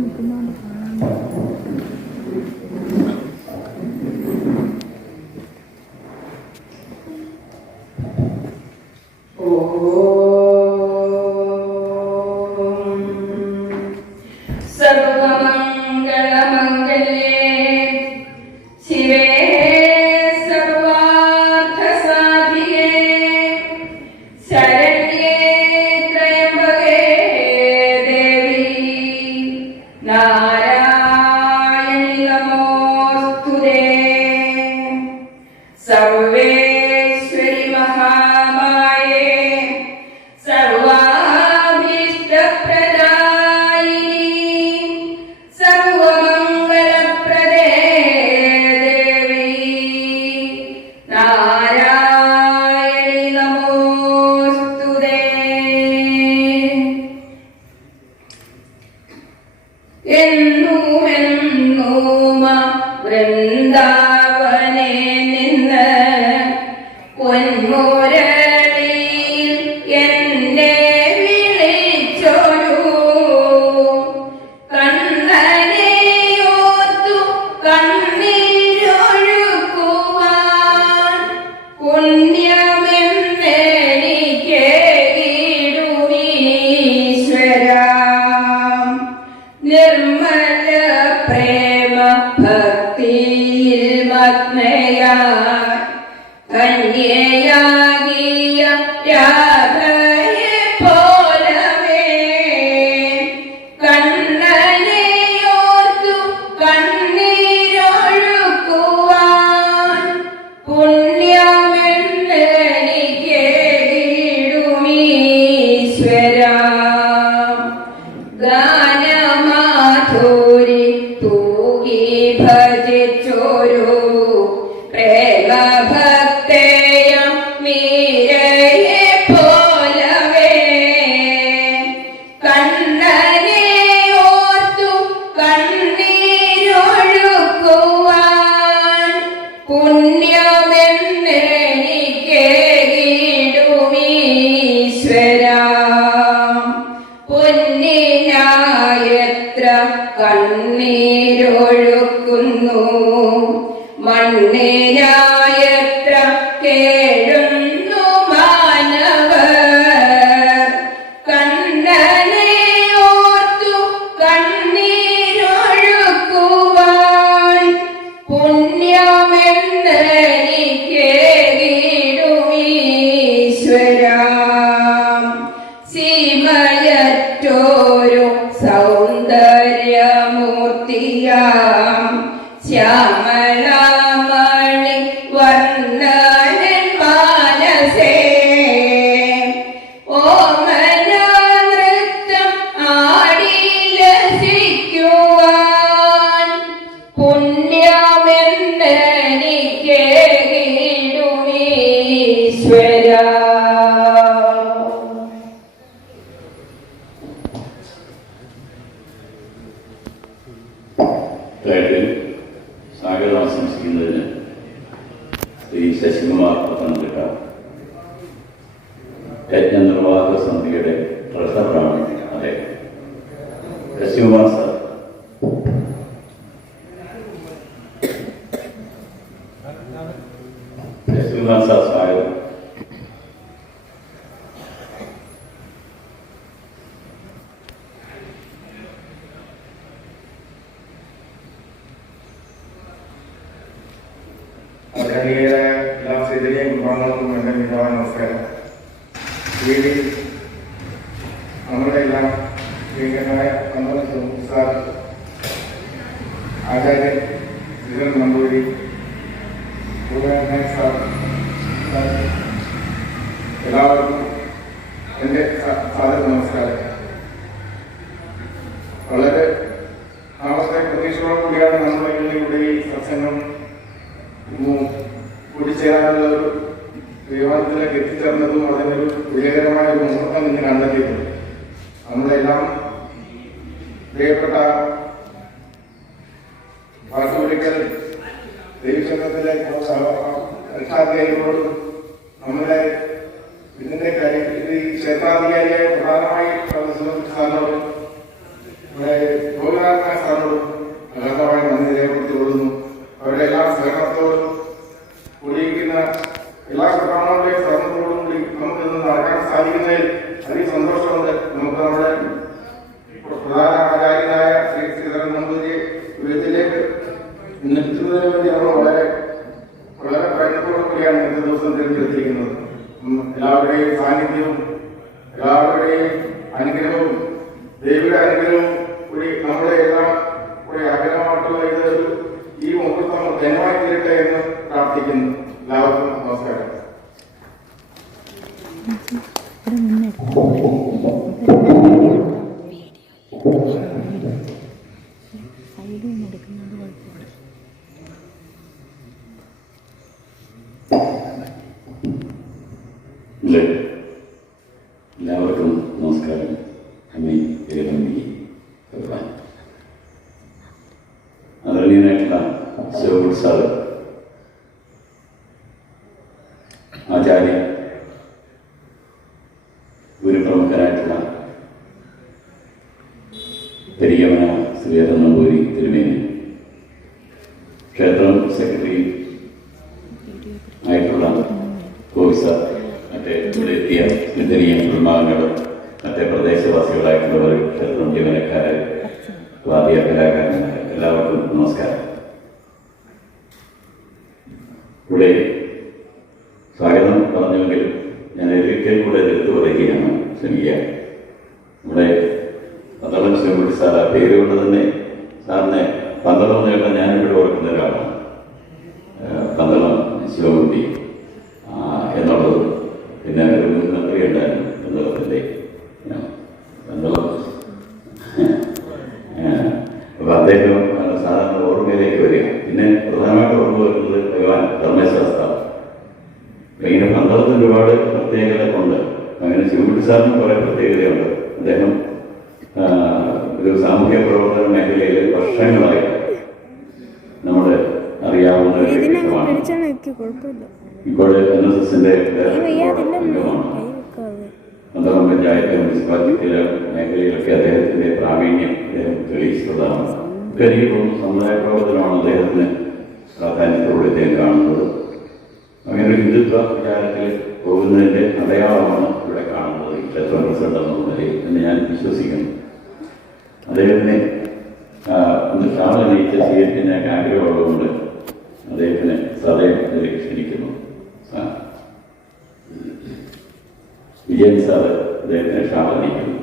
我跟妈妈。മഗ്നയായി കണ്ണീരൊഴുക്കുന്നു മണ്ണിനായത്ര സൗന്ദര്യമൂർത്തിയാം ശ്യാമളാമണി സ്വാഗതം സംസിക്കുന്നതിന് ശ്രീ ശശികുമാർ പത്തനംതിട്ട യജ്ഞനിർവാഹക സമിതിയുടെ ട്രഷറാണ് അദ്ദേഹം. ശശികുമാർ സാർ. ശശികുമാർ സാർ ആദരണീയരായ എല്ലാ സ്ഥിതിയും വിഭാഗങ്ങൾക്കും എന്റെ വിഭാഗ നമസ്കാരം വേദി നമ്മുടെ എല്ലാം പ്രിയങ്കരായ അന്തര സാർ ആചാര്യൻ ശ്രീധരൻ നമ്പൂരി സാർ എല്ലാവർക്കും എന്റെ സ- സാദര നമസ്കാരം വളരെ താമസത്തെ പ്രതീക്ഷയോട് കൂടിയാണ് നമ്മുടെ ഇവിടെ ഈ സത്സംഗം കൂടിച്ചേരാനുള്ള ഒരു തീരുമാനത്തിലേക്ക് എത്തിച്ചേർന്നതും അതിനൊരു വിജയകരമായ ഒരു മുഹൂർത്തം ഇന്ന് കണ്ടെത്തിയിട്ടുണ്ട്. നമ്മളെല്ലാം പ്രിയപ്പെട്ട വാക്കുപിടിക്കൽ ദൈവസംഘത്തിലെ രക്ഷാധികാരികളോടും നമ്മുടെ ഇതിന്റെ കാര്യം ഇത് ക്ഷേത്രാധികാരിയായ എല്ലാ പ്രസ്ഥാനങ്ങളുടെയും സഹകരണത്തോടുകൂടി നമുക്ക് ഇന്ന് നടക്കാൻ സാധിക്കുന്നതിൽ അതിൽ സന്തോഷമുണ്ട്. നമുക്ക് നമ്മുടെ പ്രധാന ശ്രീ ശ്രീധരൻ നമ്പൂതിരിയെ ഉയരത്തിലേക്ക് നിർത്തുന്നതിന് വേണ്ടി നമ്മൾ വളരെ വളരെ പ്രയത്നത്തോടുകൂടിയാണ് ഇന്നത്തെ ദിവസം തിരഞ്ഞെടുത്തിരിക്കുന്നത്. എല്ലാവരുടെയും സാന്നിധ്യവും എല്ലാവരുടെയും അനുഗ്രഹവും ദൈവിയുടെ അനുഗ്രഹവും കൂടി നമ്മുടെ എല്ലാം കൂടി ആഗ്രഹമായിട്ടുള്ള ഇത് ഈ മുഹൂർത്തം ധനമായി തീരട്ടെ എന്ന് പ്രാർത്ഥിക്കുന്നു. എല്ലാവർക്കും നമസ്കാരം സൈഡിൽ നിന്ന് എടുക്കുന്നത് കുഴപ്പമില്ല ഇല്ലേ? എല്ലാവർക്കും നമസ്കാരം അമ്മി ഏലമ്പി ഭഗവാൻ ആദരണീയനായിട്ടുള്ള ശിവകുട് സാറ് ആചാര്യ ഗുരുപ്രമുഖനായിട്ടുള്ള പെരിയമന ശ്രീധരൻ നമ്പൂരി തിരുമേനി. ക്ഷേത്രം സെക്രട്ടറി ആയിട്ടുള്ള കോവിസ മറ്റേ ഇവിടെ എത്തിയ നിന്ദനീയ കുടുംബാംഗങ്ങളും മറ്റേ പ്രദേശവാസികളായിട്ടുള്ളവർ ക്ഷേത്രം ജീവനക്കാര് വാദ്യ കലാകാരന്മാർ എല്ലാവർക്കും നമസ്കാരം. ഇവിടെ സ്വാഗതം പറഞ്ഞുവെങ്കിൽ ഞാൻ ഒരിക്കൽ കൂടെ എടുത്തു പറയുകയാണ് ക്ഷമിക്കുക ഇവിടെ പന്തളം ശിവകുട്ടി സാർ ആ പേര് കൊണ്ട് തന്നെ സാറിനെ പന്തളം നേട്ടം ഞാനിവിടെ ഓർക്കുന്ന ഒരാളാണ്. പന്തളം ശിവകുട്ടി. എന്നുള്ളത് പിന്നെ ഒരു മന്ത്രി ഉണ്ടായിരുന്നു പന്തളത്തിന്റെ. പന്തളം. അപ്പം അദ്ദേഹം സാധാരണ ഓർമ്മയിലേക്ക് വരിക. പിന്നെ പ്രധാനമായിട്ട് ഓർമ്മ വരുന്നത് ഭഗവാൻ ധർമ്മശാസ്ത്രം ഇങ്ങനെ പന്തളത്തിന് ഒരുപാട് പ്രത്യേകത ഉണ്ട് അങ്ങനെ ശിവകുട്ടി സാറിന് കുറെ പ്രത്യേകതയുണ്ട് അദ്ദേഹം സാമൂഹ്യ പ്രവർത്തന മേഖലയിൽ വർഷങ്ങളായി നമ്മുടെ അറിയാവുന്ന ഇപ്പോൾ എൻ എസ് എസിന്റെ പഞ്ചായത്ത് മുനിസിപ്പാലിറ്റിയിലെ മേഖലയിലൊക്കെ അദ്ദേഹത്തിന്റെ പ്രാവീണ്യം അദ്ദേഹം തെളിയിച്ചിട്ടുള്ളതാണ് എനിക്ക് തോന്നുന്നു സമുദായ പ്രവർത്തനമാണ് അദ്ദേഹത്തിന് പ്രാധാന്യത്തോടെ അദ്ദേഹം കാണുന്നത്. അങ്ങനെ ഒരു ഹിന്ദുത്വ വിചാരത്തിൽ പോകുന്നതിന്റെ അടയാളമാണ് ഇവിടെ കാണുന്നത്. ഈ ക്ഷേത്ര പ്രസിഡന്റ് എന്ന നിലയിൽ എന്ന് ഞാൻ വിശ്വസിക്കുന്നു. അദ്ദേഹത്തിനെ ഒന്ന് ക്ഷാമനയിച്ച് സ്വീകരിക്കാൻ ഞാൻ ആഗ്രഹമുള്ളതുകൊണ്ട് അദ്ദേഹത്തിന് സദയം അതിലേക്ക് ക്ഷണിക്കുന്നു. വിജയൻ സാറ് അദ്ദേഹത്തിന് ക്ഷാമനിക്കുന്നു അടുത്തായിട്ട്